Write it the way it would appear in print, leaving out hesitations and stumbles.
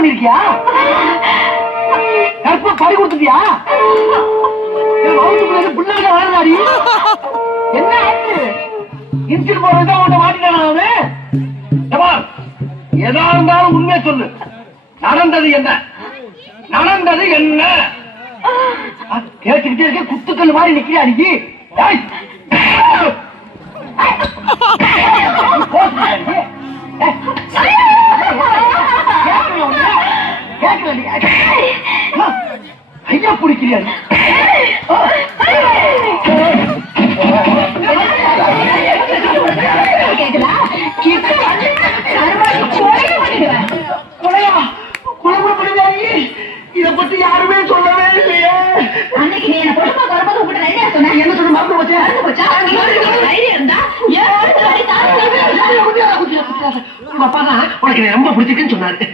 பண்ணிருக்கியா? கற்ப பறி கொடுத்துட்டியா? பிள்ளைங்க வாழ்ந்தாடி என்ன ஆச்சு? இன்சில் போறதுதான் உன்னை மாட்டிட்டானா அவன்? எதா இருந்தாலும் உண்மையை சொல்லு. நடந்தது என்ன? நடந்தது என்ன? கேட்டுக்கிட்டே இருக்க குத்துக்கல் மாதிரி நிக்கிறியா நீ? ஐயா பிடிக்கிறியா? இதை பத்தி யாருமே சொல்லவே இல்லையே. அன்னைக்கு நீ என்ன பொறுப்பா வரும்போது உங்ககிட்ட ஐடியா சொன்ன. என்ன சொல்ல மறந்து போச்சா? ஐடியா இருந்தா உனக்கு ரொம்ப பிடிச்சிருக்குன்னு சொன்னாரு.